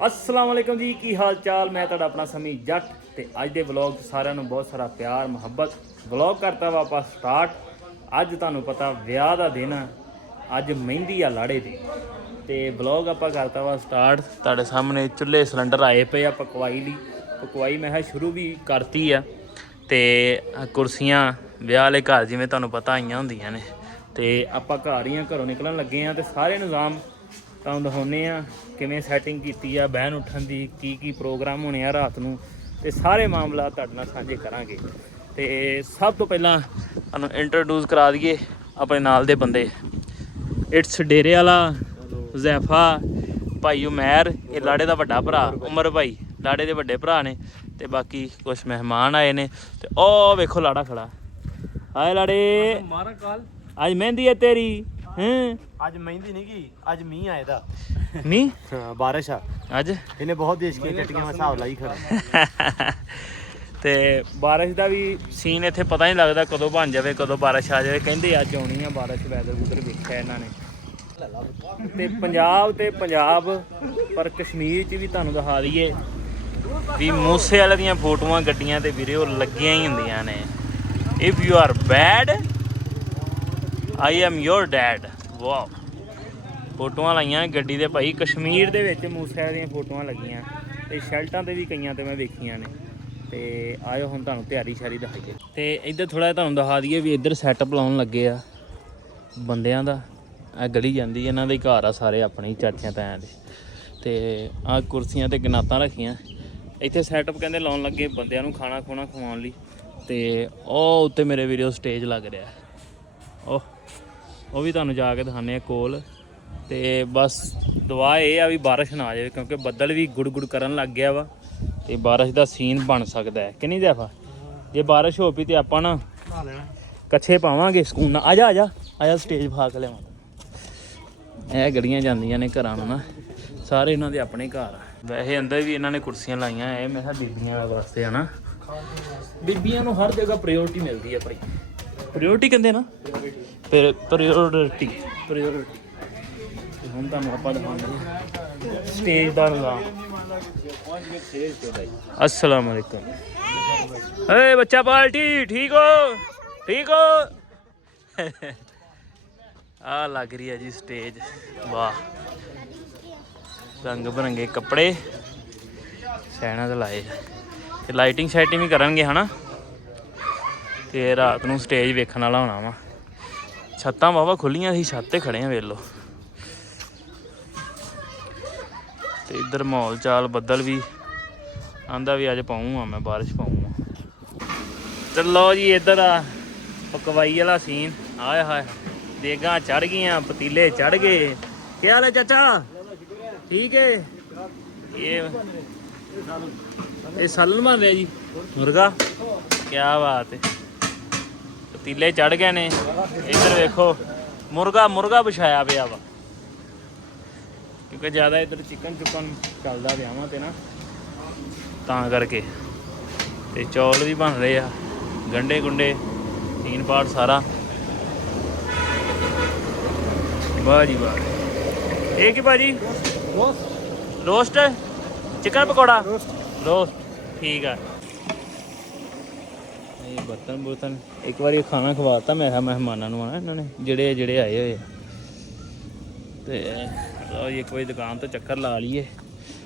अस्सलाम वालेकुम जी, की हाल चाल। मैं तुहाडा अपना समी जट ते अज दे व्लॉग सारिਆਂ ਨੂੰ बहुत सारा प्यार मुहब्बत। व्लॉग करता वा ਆਪਾਂ स्टार्ट। ਅੱਜ ਤੁਹਾਨੂੰ ਪਤਾ ਵਿਆਹ ਦਾ ਦਿਨ ਆ, ਅੱਜ ਮਹਿੰਦੀ ਆ ਲਾੜੇ ਦੀ ਤੇ व्लॉग ਆਪਾਂ ਕਰਤਾ ਵਾ ਸਟਾਰਟ। ਤੁਹਾਡੇ ਸਾਹਮਣੇ ਚੁੱਲ੍ਹੇ ਸਿਲੰਡਰ ਆਏ ਪਏ ਆ ਪਕਵਾਈ ਲਈ। ਪਕਵਾਈ ਮੈਂ ਕਿਹਾ ਸ਼ੁਰੂ ਵੀ ਕਰਤੀ ਆ ਤੇ ਕੁਰਸੀਆਂ ਵਿਆਹ ਵਾਲੇ ਘਰ ਜਿਵੇਂ ਤੁਹਾਨੂੰ ਪਤਾ ਆਈਆਂ ਹੁੰਦੀਆਂ ਨੇ ਤੇ ਆਪਾਂ ਘਰ ਹੀ ਆ, ਘਰੋਂ ਨਿਕਲਣ ਲੱਗੇ ਆ ਤੇ ਸਾਰੇ ਨਿਜ਼ਾਮ ਤੁਹਾਨੂੰ ਦਿਖਾਉਂਦੇ ਆ ਕਿਵੇਂ ਸੈਟਿੰਗ ਕੀਤੀ ਆ ਬਹਿਣ ਉੱਠਣ ਦੀ, ਕੀ ਪ੍ਰੋਗਰਾਮ ਹੋਣੇ ਆ ਰਾਤ ਨੂੰ ਤੇ ਸਾਰੇ ਮਾਮਲਾ ਤੁਹਾਡੇ ਨਾਲ ਸਾਂਝੇ ਕਰਾਂਗੇ। ਤੇ ਸਭ ਤੋਂ ਪਹਿਲਾਂ ਤੁਹਾਨੂੰ ਇੰਟਰੋਡਿਊਸ ਕਰਾ ਦਈਏ ਆਪਣੇ ਨਾਲ ਦੇ ਬੰਦੇ। ਇਟਸ ਡੇਰੇ ਵਾਲਾ ਜ਼ੈਫਾ ਭਾਈ ਉਮੈਰ, ਇਹ ਲਾੜੇ ਦਾ ਵੱਡਾ ਭਰਾ ਉਮਰ ਭਾਈ, ਲਾੜੇ ਦੇ ਵੱਡੇ ਭਰਾ ਨੇ ਤੇ ਬਾਕੀ ਕੁਛ ਮਹਿਮਾਨ ਆਏ ਨੇ ਤੇ ਉਹ ਵੇਖੋ ਲਾੜਾ ਖੜਾ। ਹਾਏ ਲਾੜੇ, ਮਾਰਾ ਕਾਲ ਅੱਜ ਮਹਿੰਦੀ ਹੈ ਤੇਰੀ। आज मेहंदी नहीं की, आज मीह आए था। मीह? हाँ, बारिश आ ਅੱਜ इन्हें बहुत देश की टट्टियां में हिसाब लाई खड़ा। ਤੇ ਬਾਰਿਸ਼ ਦਾ ਵੀ ਸੀਨ ਇੱਥੇ ਪਤਾ ਨਹੀਂ ਲੱਗਦਾ ਕਦੋਂ ਬਣ ਜਾਵੇ ਕਦੋਂ ਬਾਰਿਸ਼ ਆ ਜਾਵੇ। ਕਹਿੰਦੇ ਅੱਜ ਆਉਣੀ ਆ ਬਾਰਿਸ਼, ਵੈਦਰ ਵੂਦਰ ਵੇਖਿਆ ਇਹਨਾਂ ਨੇ। ਤੇ ਪੰਜਾਬ ਪਰ ਕਸ਼ਮੀਰ 'ਚ ਵੀ ਤੁਹਾਨੂੰ ਦਿਖਾ ਦਈਏ ਵੀ ਮੂਸੇ ਵਾਲੇ ਦੀਆਂ ਫੋਟੋਆਂ ਗੱਡੀਆਂ ਤੇ ਵੀਰੇ ਉਹ ਲੱਗੀਆਂ ਹੀ ਹੁੰਦੀਆਂ ਨੇ। If you are bad I am your dad. Wow, ਫੋਟੋਆਂ ਲਾਈਆਂ ਗੱਡੀ ਦੇ ਭਾਈ ਕਸ਼ਮੀਰ ਦੇ ਵਿੱਚ ਮੂਸੇ ਵਾਲੇ ਦੀਆਂ ਫੋਟੋਆਂ ਲੱਗੀਆਂ ਤੇ ਸ਼ਰਟਾਂ ਤੇ ਵੀ ਕਈਆਂ ਤੇ ਮੈਂ ਵੇਖੀਆਂ ਨੇ। ਤੇ ਆਇਓ ਹੁਣ ਤੁਹਾਨੂੰ ਤਿਆਰੀ ਸ਼ਾਰੀ ਦਿਖਾਈਏ। ਤੇ ਇੱਧਰ ਥੋੜ੍ਹਾ ਜਿਹਾ ਤੁਹਾਨੂੰ ਦਿਖਾ ਦਈਏ ਵੀ ਇੱਧਰ ਸੈਟਅਪ ਲਾਉਣ ਲੱਗੇ ਆ ਬੰਦਿਆਂ ਦਾ। ਇਹ ਗਲੀ ਜਾਂਦੀ ਇਹਨਾਂ ਦੇ ਘਰ ਆ ਸਾਰੇ ਆਪਣੇ ਹੀ ਚਾਚਿਆਂ ਤਾਇਆਂ ਦੇ। ਤੇ ਆਹ ਕੁਰਸੀਆਂ ਤੇ ਗਨਾਤਾਂ ਰੱਖੀਆਂ ਇੱਥੇ ਸੈਟਅਪ ਕਹਿੰਦੇ ਲਾਉਣ ਲੱਗੇ ਬੰਦਿਆਂ ਨੂੰ ਖਾਣਾ ਖੁਣਾ ਖਵਾਉਣ ਲਈ। ਤੇ ਉਹ ਉੱਤੇ ਮੇਰੇ ਵੀਡੀਓ ਸਟੇਜ ਲੱਗ ਰਿਹਾ, ਉਹ ਵੀ ਤੁਹਾਨੂੰ ਜਾ ਕੇ ਦਿਖਾਉਂਦੇ ਆ ਕੋਲ। ਤੇ ਬਸ ਦੁਆ ਇਹ ਆ ਵੀ ਬਾਰਿਸ਼ ਨਾ ਆ ਜਾਵੇ ਕਿਉਂਕਿ ਬੱਦਲ ਵੀ ਗੁੜ ਕਰਨ ਲੱਗ ਗਿਆ ਵਾ ਤੇ ਬਾਰਿਸ਼ ਦਾ ਸੀਨ ਬਣ ਸਕਦਾ ਹੈ ਕਿ ਨਹੀਂ ਜ਼ੈਫਾ? ਜੇ ਬਾਰਿਸ਼ ਹੋ ਪਈ ਤੇ ਆਪਾਂ ਨਾ ਕੱਛੇ ਪਾਵਾਂਗੇ ਸਕੂਨ ਨਾਲ। ਆ ਜਾ ਸਟੇਜ ਫਾ ਕੇ ਲਿਆਵਾਂ। ਇਹ ਗਲੀਆਂ ਜਾਂਦੀਆਂ ਨੇ ਘਰਾਂ ਨੂੰ ਨਾ, ਸਾਰੇ ਇਹਨਾਂ ਦੇ ਆਪਣੇ ਘਰ ਆ। ਵੈਸੇ ਅੰਦਰ ਵੀ ਇਹਨਾਂ ਨੇ ਕੁਰਸੀਆਂ ਲਾਈਆਂ ਇਹ ਮੈਂ ਕਿਹਾ ਬੀਬੀਆਂ ਵਾਸਤੇ ਹੈ ਨਾ। ਬੀਬੀਆਂ ਨੂੰ ਹਰ ਜਗ੍ਹਾ ਪ੍ਰਾਇੋਰਟੀ ਮਿਲਦੀ ਹੈ ਭਾਈ। ਪ੍ਰਾਇੋਰਟੀ ਕਹਿੰਦੇ ਨਾ, ਫਿਰ ਪ੍ਰਾਇੋਰਟੀ। ਹੁਣ ਤੁਹਾਨੂੰ ਆਪਾਂ ਦਿਖਾਉਂਦੇ ਸਟੇਜ ਦਾ ਨਿਜ਼ਾਮ। अस्सलाम वालेकुम। ए बच्चा पार्टी ठीक हो? आ लग रही है जी स्टेज। वाह, रंग बिरंगे कपड़े सैना तो लाए ते लाइटिंग शाइटिंग भी करनगे है ना। ते रात नूं स्टेज वेखण वाला होना वा। छत्तां वाहवा खुलियां सी, छत ते खड़े आ वेख लो। ਤੇ ਇੱਧਰ ਮਾਹੌਲ ਚਾਲ ਬੱਦਲ ਵੀ ਆਂਦਾ ਵੀ ਅੱਜ ਪਾਊਂਗਾ ਮੈਂ, ਬਾਰਿਸ਼ ਪਾਊਂਗਾ। ਤੇ ਲਓ ਜੀ ਇੱਧਰ ਆ ਪਕਵਾਈ ਵਾਲਾ ਸੀਨ। ਆਏ ਹਾਏ, ਦੇਗਾਂ ਚੜ ਗਈਆਂ, ਪਤੀਲੇ ਚੜ ਗਏ। ਕੀ ਹਾਲ ਹੈ ਚਾਚਾ? ਠੀਕ ਹੈ। ਇਹ ਸਾਲਨ ਬਣ ਰਿਹਾ ਜੀ ਮੁਰਗਾ। ਕੀ ਬਾਤ ਹੈ, ਪਤੀਲੇ ਚੜ ਗਏ ਨੇ। ਇੱਧਰ ਵੇਖੋ ਮੁਰਗਾ ਵਿਛਾਇਆ ਪਿਆ ਵਾ ਕਿਉਂਕਿ ਜ਼ਿਆਦਾ ਇੱਧਰ ਚਿਕਨ ਚੱਲਦਾ ਵਿਆਹਾਂ ਤੇ ਨਾ, ਤਾਂ ਕਰਕੇ। ਤੇ ਚੌਲ ਵੀ ਬਣ ਰਹੇ ਆ, ਗੰਢੇ ਗੁੰਡੇ ਤੀਨ ਪਾਟ ਸਾਰਾ। ਵਾਹ ਜੀ ਵਾਹ। ਇਹ ਕੀ ਭਾਜੀ? ਰੋਸਟ ਚਿਕਨ ਪਕੌੜਾ ਰੋਸਟ, ਠੀਕ ਆ। ਇਹ ਬਰਤਨ ਇੱਕ ਵਾਰੀ ਖਾਣਾ ਖਵਾਤਾ ਮੈਂ ਕਿਹਾ ਮਹਿਮਾਨਾਂ ਨੂੰ ਆਣਾ ਇਹਨਾਂ ਨੇ ਜਿਹੜੇ ਆਏ ਹੋਏ ਆ। ਤੇ ਲਓ ਜੀ ਇੱਕ ਵਾਰੀ ਦੁਕਾਨ ਤੋਂ ਚੱਕਰ ਲਾ ਲਈਏ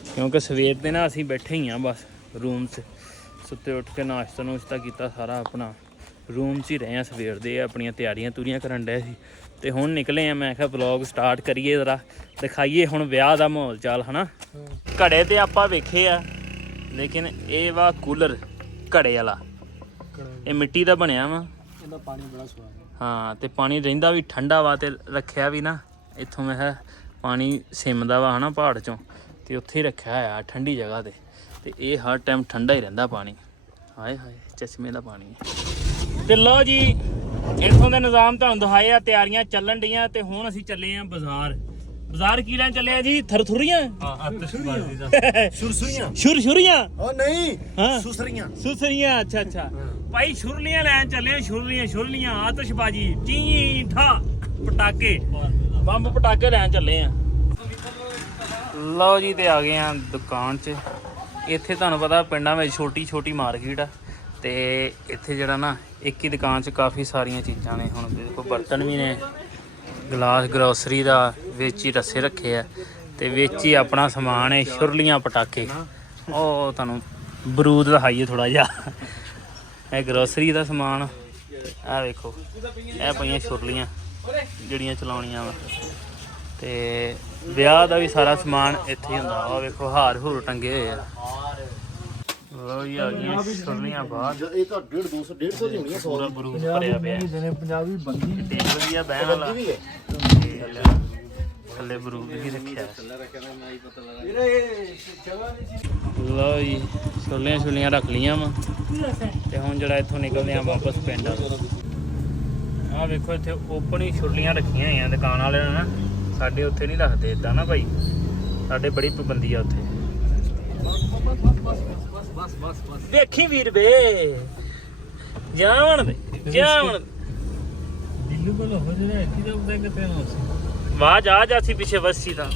ਕਿਉਂਕਿ ਸਵੇਰ ਦੇ ਨਾ ਅਸੀਂ ਬੈਠੇ ਹੀ ਹਾਂ ਬਸ ਰੂਮ 'ਚ। ਸੁੱਤੇ ਉੱਠ ਕੇ ਨਾਸ਼ਤਾ ਕੀਤਾ ਸਾਰਾ ਆਪਣਾ ਰੂਮ 'ਚ ਹੀ ਰਹੇ ਹਾਂ ਸਵੇਰ ਦੇ। ਆਪਣੀਆਂ ਤਿਆਰੀਆਂ ਕਰਨ ਡਏ ਸੀ ਤੇ ਹੁਣ ਨਿਕਲੇ ਆ। ਮੈਂ ਕਿਹਾ ਵਲੌਗ ਸਟਾਰਟ ਕਰੀਏ, ਜ਼ਰਾ ਦਿਖਾਈਏ ਹੁਣ ਵਿਆਹ ਦਾ ਮਾਹੌਲ ਚਾਲ ਹੈ ਨਾ। ਘੜੇ ਤੇ ਆਪਾਂ ਵੇਖੇ ਆ ਲੇਕਿਨ ਇਹ ਵਾ ਕੂਲਰ ਘੜੇ ਵਾਲਾ। ਇਹ ਮਿੱਟੀ ਦਾ ਬਣਿਆ ਵਾ, ਇਹਦਾ ਪਾਣੀ ਬੜਾ ਸਵਾਦ। ਹਾਂ, ਤੇ ਪਾਣੀ ਰਹਿੰਦਾ ਵੀ ਠੰਡਾ ਵਾ ਤੇ ਰੱਖਿਆ ਵੀ ਨਾ ਇੱਥੋਂ ਮੈਂ ਕਿਹਾ ਪਾਣੀ ਸਿਮਦਾ ਵਾ ਹੈ ਨਾ ਪਹਾੜ 'ਚੋਂ, ਤੇ ਉੱਥੇ ਹੀ ਰੱਖਿਆ ਹੋਇਆ ਠੰਡੀ ਜਗ੍ਹਾ 'ਤੇ। ਤੇ ਇਹ ਹਰ ਟਾਈਮ ਠੰਡਾ ਹੀ ਰਹਿੰਦਾ ਪਾਣੀ। ਹਾਏ ਚਸ਼ਮੇ ਦਾ ਪਾਣੀ। ਤੇ ਲਓ ਜੀ ਇੱਥੋਂ ਦੇ ਨਿਜ਼ਾਮ ਤੁਹਾਨੂੰ ਦਿਖਾਏ ਆ, ਤਿਆਰੀਆਂ ਚੱਲਣ ਡੀਆਂ। ਤੇ ਹੁਣ ਅਸੀਂ ਚੱਲੇ ਆ ਬਾਜ਼ਾਰ ਕੀ ਲੈਣ ਚੱਲੇ ਆ ਜੀ? ਥਰਥੁਰੀਆਂ ਸ਼ੁਰਸ਼ੁਰੀਆਂ ओ नहीं, ਸੁਸਰੀਆਂ। ਅੱਛਾ ਭਾਈ, ਸ਼ੁਰਲੀਆਂ ਲੈਣ ਚੱਲੇ ਆ। ਸ਼ੁਰਲੀਆਂ ਆਤਿਸ਼ਬਾਜੀ, ਚੀਂ ਠਾ ਪਟਾਕੇ, ਬੰਬ ਪਟਾਕੇ ਲੈਣ ਚੱਲੇ ਆ। ਲਓ ਜੀ ਤੇ ਆ ਗਏ ਆ ਦੁਕਾਨ 'ਚ। ਇੱਥੇ ਤੁਹਾਨੂੰ ਪਤਾ ਪਿੰਡਾਂ ਵਿੱਚ ਛੋਟੀ ਛੋਟੀ ਮਾਰਕੀਟ ਆ ਤੇ ਇੱਥੇ ਜਿਹੜਾ ਨਾ ਇੱਕ ਹੀ ਦੁਕਾਨ 'ਚ ਕਾਫੀ ਸਾਰੀਆਂ ਚੀਜ਼ਾਂ ਨੇ। ਹੁਣ ਦੇਖੋ ਬਰਤਨ ਵੀ ਨੇ, ਗਲਾਸ ਗਰੋਸਰੀ ਦਾ ਵਿੱਚ ਹੀ ਰੱਸੇ ਰੱਖੇ ਆ ਤੇ ਵਿੱਚ ਹੀ ਆਪਣਾ ਸਮਾਨ ਹੈ ਛੁਰਲੀਆਂ ਪਟਾਕੇ। ਉਹ ਤੁਹਾਨੂੰ ਬਰੂਦ ਦਿਖਾਈਏ ਥੋੜਾ ਜਿਹਾ। ਇਹ ਗਰੋਸਰੀ ਦਾ ਸਮਾਨ ਆ ਵੇਖੋ, ਇਹ ਪਈਆਂ ਛੁਰਲੀਆਂ ਜਿਹੜੀਆਂ ਚਲਾਉਣੀਆਂ ਵਾ ਤੇ ਵਿਆਹ ਦਾ ਵੀ ਸਾਰਾ ਸਮਾਨ ਇੱਥੇ ਹੀ ਹੁੰਦਾ। ਆ ਵੇਖੋ ਹਾਰ ਹੂਰ ਟੰਗੇ ਹੋਏ ਆ। ਲੋ ਜੀ ਆ ਗਈਆਂ ਛੁਰਲੀਆਂ ਬਾਹਰ। ਇਹ ਤਾਂ 150 ਦੀ ਹੋਣੀ ਆ। ਪੂਰਾ ਬਰੂਦ ਭਰਿਆ ਪਿਆ ਪੰਜਾਬੀ ਬੰਦੀ ਤੇ ਵਧੀਆ ਬਹਿਣ ਵਾਲਾ ਥੱਲੇ ਬਰੂਦ ਵੀ ਰੱਖਿਆ। ਲਓ ਜੀ ਛੋਲੀਆਂ ਛੁਲੀਆਂ ਰੱਖ ਲੀਆਂ ਵਾ ਤੇ ਹੁਣ ਜਿਹੜਾ ਇੱਥੋਂ ਨਿਕਲਦੇ ਆ ਵਾਪਸ ਪਿੰਡ। ਆਹ ਵੇਖੋ ਇੱਥੇ ਓਪਨ ਹੀ ਛੁਰਲੀਆਂ ਰੱਖੀਆਂ ਹੋਈਆਂ ਦੁਕਾਨ ਵਾਲਿਆਂ ਨੇ ਨਾ। ਸਾਡੇ ਉੱਥੇ ਨਹੀਂ ਰੱਖਦੇ ਇਦਾਂ ਨਾ ਭਾਈ, ਸਾਡੇ ਬੜੀ ਪਾਬੰਦੀ ਆ ਉੱਥੇ। ਦੇਖੀ ਵੀਰ ਵੇ ਜਾਵਣ ਦੇ ਜਾਵਣ ਦਿੱਲੀ ਕੋਲ ਹੋ ਜਿਹੜਾ ਇੱਥੇ ਦਾ ਉਹਦਾ ਕਿਤੇ ਨਾ ਵਾਹ ਜਾ ਜਾਸੀ ਪਿੱਛੇ ਵਸੀ ਤਾਂ।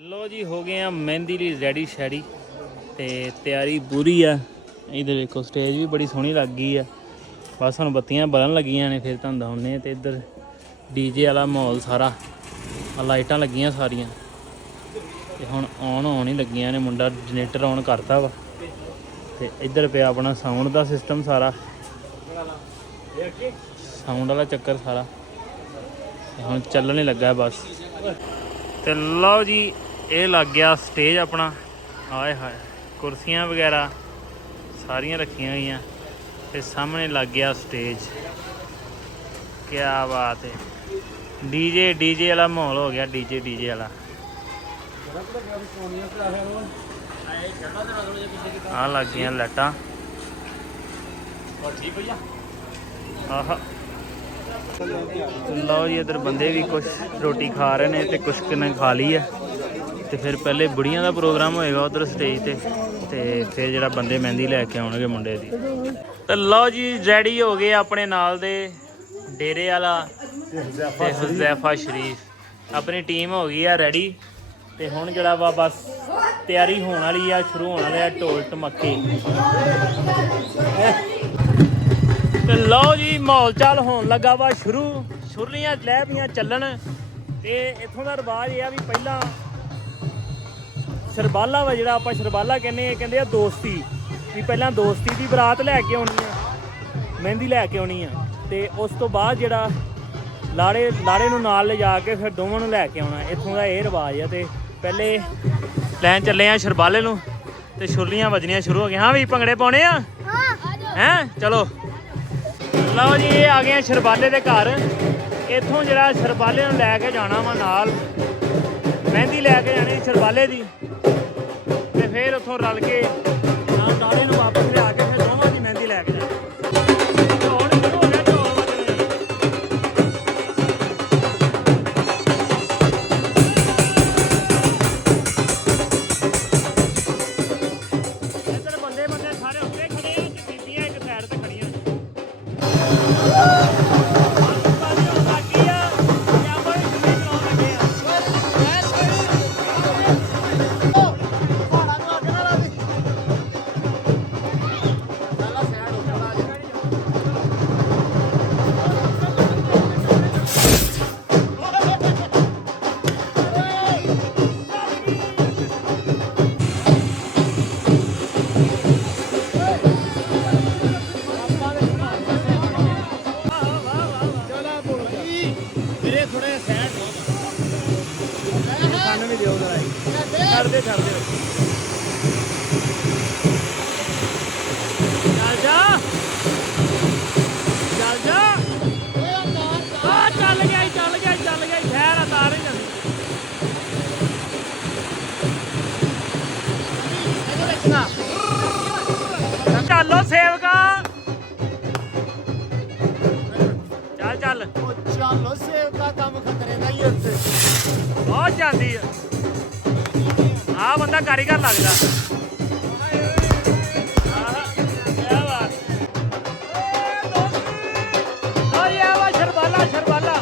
ਲੋ ਜੀ ਹੋ ਗਏ ਆ ਮਹਿੰਦੀ ਲਈ ਰੈਡੀ ਸ਼ੈਡੀ ਤੇ ਤਿਆਰੀ ਪੂਰੀ ਆ। ਇਹਦੇ ਵੇਖੋ ਸਟੇਜ ਵੀ ਬੜੀ ਸੋਹਣੀ ਲੱਗ ਗਈ ਆ। ਬਸ ਹੁਣ ਬੱਤੀਆਂ ਬਲਣ ਲੱਗੀਆਂ ਨੇ ਫਿਰ ਤੁਹਾਨੂੰ ਦਿਖਾਉਂਦੇ। ਤੇ ਇੱਧਰ ਡੀਜੇ ਵਾਲਾ ਮਾਹੌਲ ਸਾਰਾ, ਲਾਈਟਾਂ ਲੱਗੀਆਂ ਸਾਰੀਆਂ ਤੇ ਹੁਣ ਆਨ ਹੋਣ ਹੀ ਲੱਗੀਆਂ ਨੇ। ਮੁੰਡਾ ਜਨਰੇਟਰ ਆਨ ਕਰਤਾ ਵਾ ਤੇ ਇੱਧਰ ਪਿਆ ਆਪਣਾ ਸਾਊਂਡ ਦਾ ਸਿਸਟਮ ਸਾਰਾ, ਸਾਊਂਡ ਵਾਲਾ ਚੱਕਰ ਸਾਰਾ ਹੁਣ ਚੱਲਣ ਹੀ ਲੱਗਾ ਬਸ। ਤੇ ਲਓ ਜੀ ਇਹ ਲੱਗ ਗਿਆ ਸਟੇਜ ਆਪਣਾ। ਆਏ ਹਾਏ ਕੁਰਸੀਆਂ ਵਗੈਰਾ ਸਾਰੀਆਂ ਰੱਖੀਆਂ ਹੋਈਆਂ ਤੇ ਸਾਹਮਣੇ ਲੱਗ ਗਿਆ ਸਟੇਜ। ਕਿਆ ਬਾਤ ਹੈ। ਡੀਜੇ ਵਾਲਾ ਮਾਹੌਲ ਹੋ ਗਿਆ। ਡੀਜੇ ਵਾਲਾ ਆ ਲੱਗ ਗਈਆਂ ਲਾਈਟਾਂ। ਆਹ ਲਓ ਜੀ ਇੱਧਰ ਬੰਦੇ ਵੀ ਕੁਛ ਰੋਟੀ ਖਾ ਰਹੇ ਨੇ ਤੇ ਕੁਛ ਕਿਨੇ ਖਾ ਲਈ ਹੈ। ਤੇ ਫਿਰ ਪਹਿਲੇ ਬੁੜੀਆਂ ਦਾ ਪ੍ਰੋਗਰਾਮ ਹੋਏਗਾ ਉਧਰ ਸਟੇਜ ਤੇ ਫਿਰ ਜਿਹੜਾ ਬੰਦੇ ਮਹਿੰਦੀ ਲੈ ਕੇ ਆਉਣਗੇ ਮੁੰਡੇ ਦੀ। ਤੇ ਲਓ ਜੀ ਰੈਡੀ ਹੋ ਗਏ ਆਪਣੇ ਨਾਲ ਦੇ ਡੇਰੇ ਵਾਲਾ ਤੇ ਹੁਜ਼ੈਫਾ ਸ਼ਰੀਫ। ਆਪਣੀ ਟੀਮ ਹੋ ਗਈ ਆ ਰੈਡੀ ਤੇ ਹੁਣ ਜਿਹੜਾ ਵਾ ਬਸ ਤਿਆਰੀ ਹੋਣ ਵਾਲੀ ਆ, ਸ਼ੁਰੂ ਹੋਣ ਵਾਲੇ ਆ ਢੋਲ ਢਮੱਕੇ। ਤੇ ਲਓ ਜੀ ਮਾਹੌਲ ਚਾਲ ਹੋਣ ਲੱਗਾ ਵਾ ਸ਼ੁਰੂ। ਛੁਰਲੀਆਂ ਲੈ ਪਈਆਂ ਚੱਲਣ ਤੇ ਇੱਥੋਂ ਦਾ ਰਿਵਾਜ ਇਹ ਆ ਵੀ ਪਹਿਲਾਂ ਸ਼ਰਬਾਲਾ ਵਾ, ਜਿਹੜਾ ਆਪਾਂ ਸ਼ਰਬਾਲਾ ਕਹਿੰਦੇ ਆ ਦੋਸਤੀ, ਵੀ ਪਹਿਲਾਂ ਦੋਸਤੀ ਦੀ ਬਰਾਤ ਲੈ ਕੇ ਆਉਣੀ ਆ, ਮਹਿੰਦੀ ਲੈ ਕੇ ਆਉਣੀ ਆ ਤੇ ਉਸ ਤੋਂ ਬਾਅਦ ਜਿਹੜਾ ਲਾੜੇ ਨੂੰ ਨਾਲ ਲਿਜਾ ਕੇ ਫਿਰ ਦੋਵਾਂ ਨੂੰ ਲੈ ਕੇ ਆਉਣਾ। ਇੱਥੋਂ ਦਾ ਇਹ ਰਿਵਾਜ ਆ। ਤੇ ਪਹਿਲੇ ਲੈਣ ਚੱਲੇ ਆ ਸ਼ਰਬਾਲੇ ਨੂੰ ਤੇ ਛੁਰਲੀਆਂ ਵੱਜਣੀਆਂ ਸ਼ੁਰੂ ਹੋ ਗਈਆਂ। ਹਾਂ ਵੀ ਭੰਗੜੇ ਪਾਉਣੇ ਆ ਹੈਂ? ਚਲੋ ਲਓ ਜੀ ਇਹ ਆ ਗਏ ਆ ਸ਼ਰਬਾਲੇ ਦੇ ਘਰ। ਇੱਥੋਂ ਜਿਹੜਾ ਸ਼ਰਬਾਲੇ ਨੂੰ ਲੈ ਕੇ ਜਾਣਾ ਵਾ ਨਾਲ, ਮਹਿੰਦੀ ਲੈ ਕੇ ਜਾਣੀ ਸ਼ਰਬਾਲੇ ਦੀ ਤੇ ਫਿਰ ਉੱਥੋਂ ਰਲ ਕੇ ਨਾਲ ਲਾੜੇ ਨੂੰ ਵਾਪਸ ਲਿਆ ਕੇ ਫਿਰ ਦੋਵਾਂ ਦੀ ਮਹਿੰਦੀ ਲੈ ਕੇ ਜਾਣੀ। ਛੱਡ ਦੇ ਚੱਲ ਜਾ ਚੱਲ ਗਿਆ ਸ਼ਹਿਰ ਆ ਤਾਰ ਹੀ ਜਾਂਦੀ। ਚੱਲੋ ਸੇਵਕਾ ਚੱਲ ਚਲੋ ਸੇਵਕਾ ਕੰਮ ਖਤਰੇ ਦਾ ਹੀ ਉੱਥੇ ਬਹੁਤ ਜਾਂਦੀ ਆ। ਆ ਬੰਦਾ ਕਾਰੀਗਰ ਲੱਗਦਾ। ਸ਼ਰਬਾਲਾ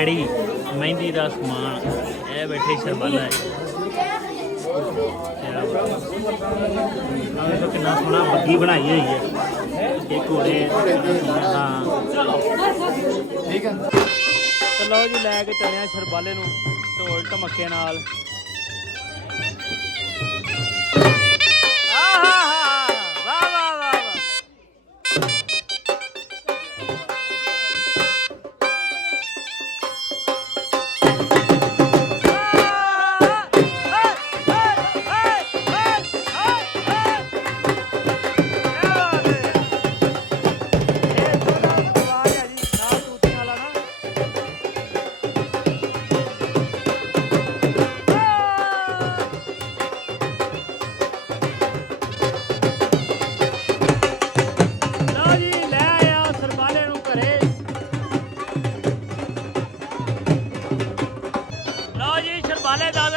ਰੈਡੀ ਮਹਿੰਦੀ ਦਾ ਸਮਾਨ ਇਹ ਬੈਠੇ ਸ਼ਰਮਾਲਾ ਹੈ ਆਹ ਕਿੰਨਾ ਸੋਹਣਾ ਬੱਗੀ ਬਣਾਈ ਹੋਈ ਹੈ ਇਹ ਘੋੜੇ ਹਾਂ ਠੀਕ ਹੈ ਤੇ ਲਓ ਜੀ ਲੈ ਕੇ ਚੱਲਿਆ ਸ਼ਰਬਾਲੇ ਨੂੰ ਢੋਲ ਢਮੱਕੇ ਨਾਲ ਵਾਹ ਵਾਹ ਵਾਹ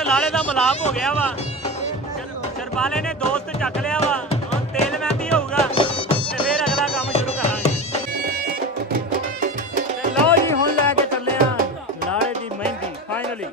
ਲਾਲੇ ਦਾ ਮਲਾਪ ਹੋ ਗਿਆ ਵਾ ਸ਼ਰਬਾਲੇ ਨੇ ਦੋਸਤ ਚੱਕ ਲਿਆ ਵਾ ਹੁਣ ਤੇਲ ਮਹਿੰਦੀ ਹੋਊਗਾ ਤੇ ਫਿਰ ਅਗਲਾ ਕੰਮ ਸ਼ੁਰੂ ਕਰਾਂਗੇ ਤੇ ਲਓ ਜੀ ਹੁਣ ਲੈ ਕੇ ਚੱਲੇ ਆ ਲਾਲੇ ਦੀ ਮਹਿੰਦੀ ਫਾਈਨਲੀ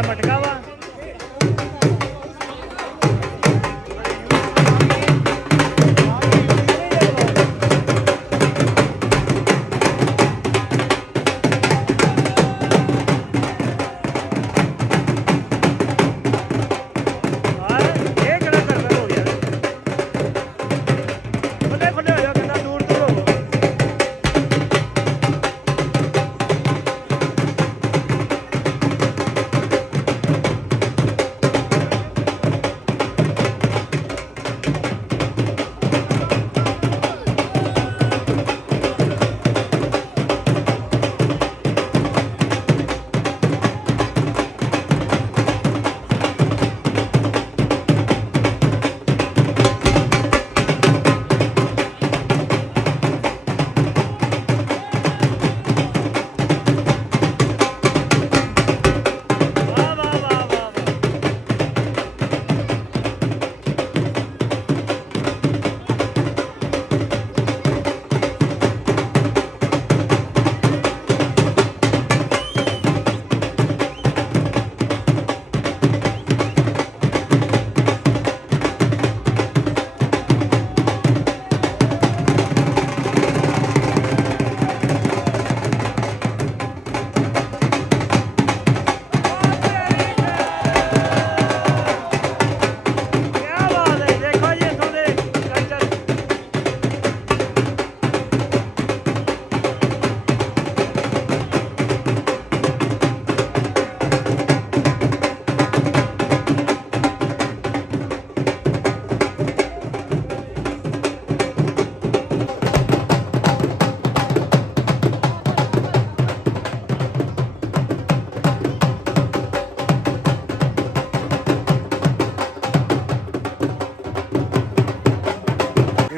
ਹੈ ਮਟਕਾ ਵਾ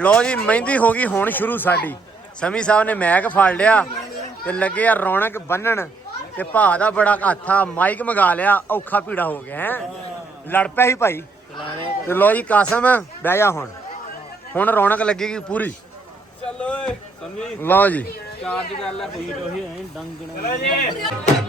ਲੋ ਜੀ ਮਹਿੰਦੀ ਹੋ ਗਈ ਹੁਣ ਸ਼ੁਰੂ ਸਾਡੀ ਸਮੀ ਸਾਹਿਬ ਨੇ ਮੈਕ ਫੜ ਲਿਆ ਤੇ ਲੱਗੇ ਆ ਰੌਣਕ ਬੰਨਣ ਤੇ ਭਾ ਦਾ ਬੜਾ ਹੱਥ ਆ ਮਾਈਕ ਮੰਗਾ ਲਿਆ ਔਖਾ ਪੀੜਾ ਹੋ ਗਿਆ ਹੈ ਲੜ ਪਿਆ ਸੀ ਭਾਈ ਤੇ ਲੋ ਜੀ ਕਾਸਮ ਬਹਿ ਜਾ ਹੁਣ ਰੌਣਕ ਲੱਗੇਗੀ ਪੂਰੀ ਚੱਲ ਓਏ ਸਮੀ ਲਓ ਜੀ ਚਾਰਜ ਕਰ ਲੈ ਕੋਈ ਉਹੀ ਐ ਡੰਗਣਾ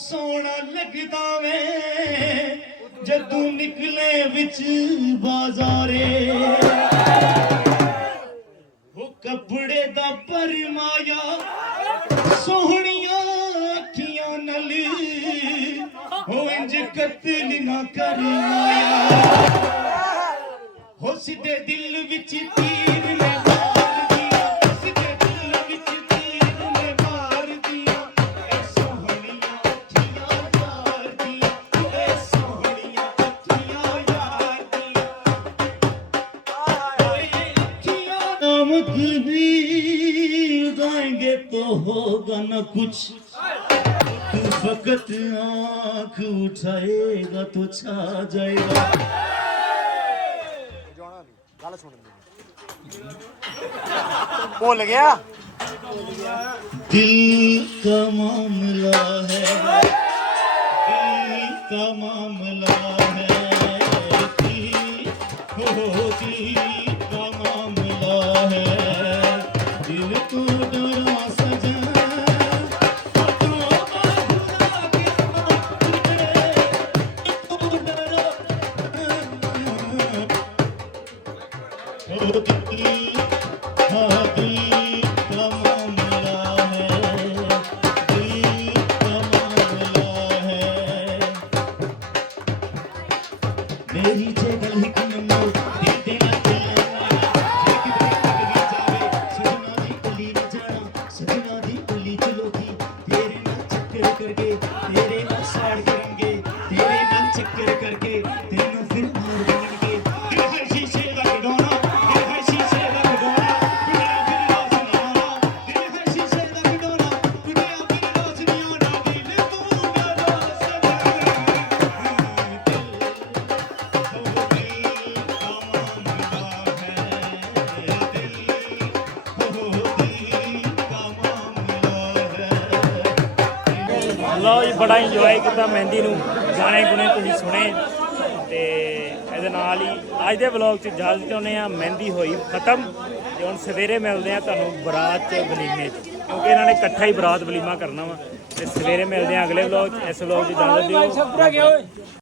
ਸੋਹਣਾ ਲੱਗਦਾ ਵੇ ਜਦੋਂ ਨਿਕਲੇ ਵਿੱਚ ਬਾਜ਼ਾਰੇ ਉਹ ਕੱਪੜੇ ਦਾ ਪਰਮਾਇਆ ਸੋਹਣੀਆਂ ਅੱਖੀਆਂ ਨਾਲ ਉਹ ਇੰਜ ਕਤਲ ਨਾ ਕਰਵਾਇਆ ਹੋ ਸਿੱਧੇ ਦਿਲ ਵਿੱਚ ਤੀਰ ਨੇ कुछ तू फकत आंख उठाएगा तो छा जाएगा ਗੱਲ ਸੁਣ ਭੁੱਲ ਗਿਆ दिल का मामला है दिल का मामला है दिल का मामला है दिल को डरा सजना मेरी जगह ही कमनो दिल देना सजना दी गली न जाना सजना दी गली चलोगी तेरे नाल चक्कर करके तेरे नाल साड़ करेंगे तेरे नाल चक्कर करके तेनों फिर मार देंगे दिल हर शीशे का खिलौना दिल हर शीशे का खिलौना टूटा फिर राज नहीं आना दिल हर शीशे का खिलौना टूटा फिर राज नहीं आना दिल तू डरा सजना ਲਓ ਜੀ ਬੜਾ ਇੰਜੋਏ ਕੀਤਾ ਮਹਿੰਦੀ ਨੂੰ ਗਾਣੇ ਗੁਣੇ ਤੁਸੀਂ ਸੁਣੇ ਤੇ ਇਹਦੇ ਨਾਲ ਹੀ ਅੱਜ ਦੇ ਵਲੌਗ 'ਚ ਇਜਾਜ਼ਤ ਚਾਹੁੰਦੇ ਆ ਮਹਿੰਦੀ ਹੋਈ ਖਤਮ ਤੇ ਹੁਣ ਸਵੇਰੇ ਮਿਲਦੇ ਆ ਤੁਹਾਨੂੰ ਬਰਾਤ 'ਚ ਵਲੀਮੇ 'ਚ ਕਿਉਂਕਿ ਇਹਨਾਂ ਨੇ ਇਕੱਠਾ ਹੀ ਬਰਾਤ ਵਲੀਮਾ ਕਰਨਾ ਵਾ ਤੇ ਸਵੇਰੇ ਮਿਲਦੇ ਆ ਅਗਲੇ ਵਲੌਗ 'ਚ ਇਸ ਵਲੌਗ 'ਚ ਇਜਾਜ਼ਤ ਦਿਓ